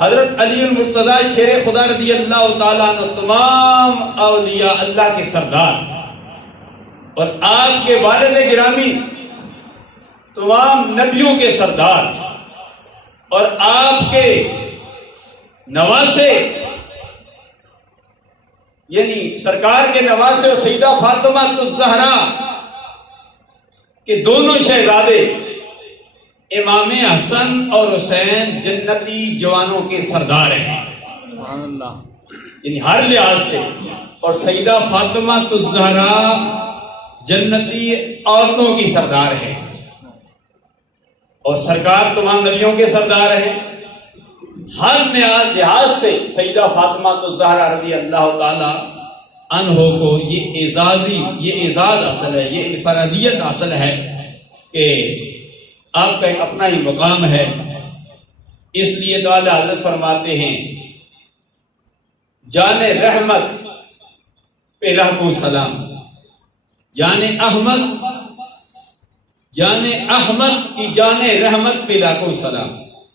حضرت علی المرتضیٰ شیر خدا رضی اللہ تعالیٰ عنہ تمام اولیاء اللہ کے سردار اور آپ کے والد گرامی تمام نبیوں کے سردار اور آپ کے نواسے یعنی سرکار کے نواسے اور سیدہ فاطمہ الزہرا کے دونوں شہزادے امام حسن اور حسین جنتی جوانوں کے سردار ہیں سبحان اللہ، یعنی ہر لحاظ سے. اور سیدہ فاطمہ الزہرا جنتی عورتوں کی سردار ہیں اور سرکار تمام نبیوں کے سردار ہیں. ہر لحاظ سے سیدہ فاطمہ الزہرا رضی اللہ تعالی عنہ کو یہ اعزاز حاصل ہے، یہ انفرادیت حاصل ہے کہ آپ کا ایک اپنا ہی مقام ہے. اس لیے تو اعلیٰ حضرت فرماتے ہیں جان رحمت پہ لاکھوں سلام، جان احمد کی جان رحمت پہ لاکھوں سلام.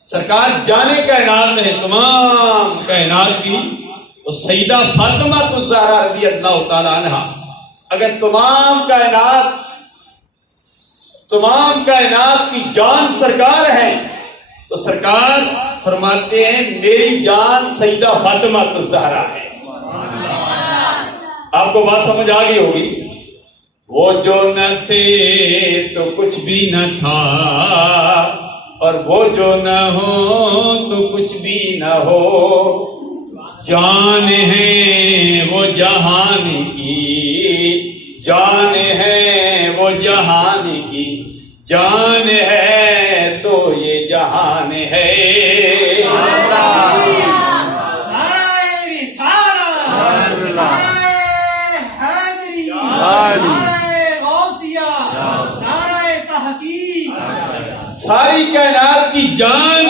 سرکار جانے کائنات میں تمام کائنات کی اور سیدہ فاطمہ الزہرا رضی اللہ تعالی عنہ اگر تمام کائنات کی جان سرکار ہیں تو سرکار فرماتے ہیں میری جان سیدہ فاطمہ الزہرا ہے. آپ کو بات سمجھ آ گئی ہوگی. وہ جو نہ تھے تو کچھ بھی نہ تھا اور وہ جو نہ ہو تو کچھ بھی نہ ہو. جان ہے وہ جہان کی، جان ہے وہ جہان کی، جان ہے تو یہ جہان ہے. ساری کائنات کی جان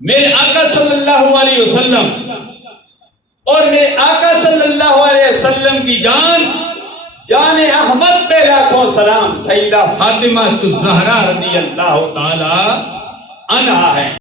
میرے آقا صلی اللہ علیہ وسلم اور میرے آقا صلی اللہ علیہ وسلم کی جان احمد پہ لاکھوں سلام سیدہ فاطمہ الزہرا رضی اللہ تعالی عنہا ہے.